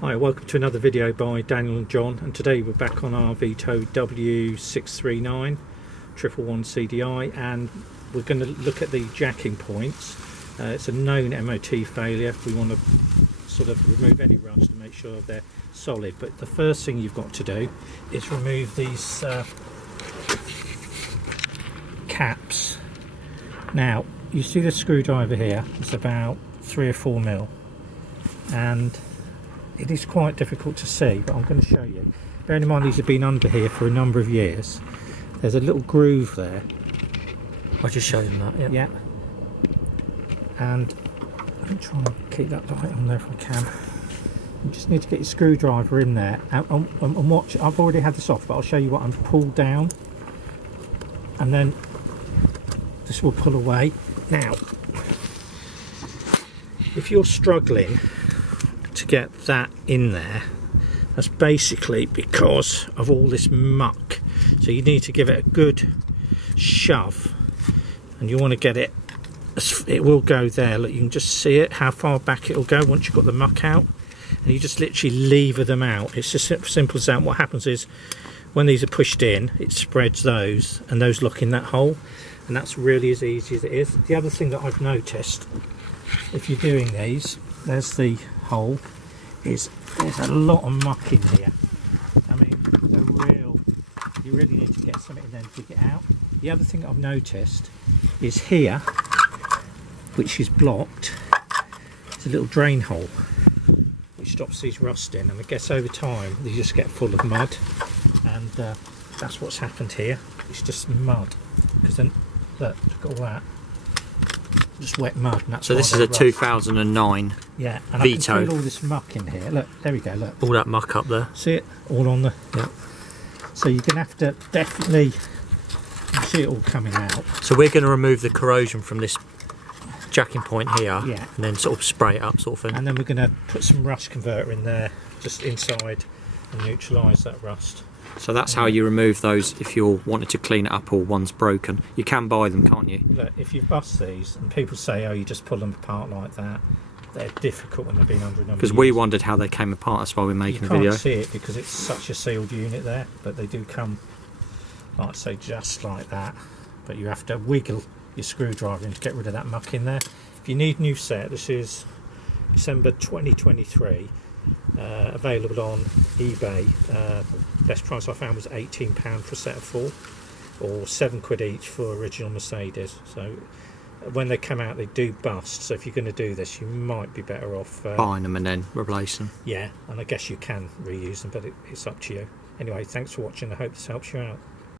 Hi, welcome to another video by Daniel and John, and today we're back on our Vito W639 111 CDI, and we're going to look at the jacking points. It's a known MOT failure. We want to sort of remove any rust to make sure they're solid, but the first thing you've got to do is remove these caps. Now you see the screwdriver here, it's about 3 or 4 mil, and it is quite difficult to see, but I'm going to show you. Bearing in mind these have been under here for a number of years, there's a little groove there. I'll just show them that, yeah. And I'm trying to keep that light on there if I can. You just need to get your screwdriver in there and watch. I've already had this off, but I'll show you what I'm pulled down, and then this will pull away. Now, if you're struggling to get that in there, that's basically because of all this muck, so you need to give it a good shove, and you want to get it, it will go there. Look, you can just see it, how far back it will go once you've got the muck out, and you just literally lever them out. It's just simple as that. What happens is when these are pushed in, it spreads those, and those lock in that hole, and that's really as easy as it is. The other thing that I've noticed, if you're doing these, there's the hole, is there's a lot of muck in here. I mean, you really need to get something in there to dig it out. The other thing I've noticed is here, which is blocked, it's a little drain hole which stops these rusting, and I guess over time they just get full of mud, and that's what's happened here. It's just mud, because then look at all that, just wet mud. And that's so this is a 2009 yeah, and Vito. I can feel all this muck in here. Look, there we go, look. All that muck up there. See it? All on the... Yeah. So you're going to have to definitely... You see it all coming out. So we're going to remove the corrosion from this jacking point here, yeah, and then sort of spray it up, sort of thing. And then we're going to put some rust converter in there, just inside, and neutralise that rust. So that's how you remove those if you're wanting to clean it up or one's broken. You can buy them, can't you? Look, if you bust these, and people say, oh, you just pull them apart like that, they're difficult when they've been under a number of years. Because we wondered how they came apart, that's why we're making a video. You can't see it because it's such a sealed unit there, but they do come, like I say, just like that. But you have to wiggle your screwdriver in to get rid of that muck in there. If you need new set, this is December 2023. Available on eBay. Best price I found was £18 for a set of 4, or £7 each for original Mercedes. So when they come out, they do bust. So if you're going to do this, you might be better off buying them and then replacing them. Yeah, and I guess you can reuse them, but it's up to you. Anyway, thanks for watching. I hope this helps you out.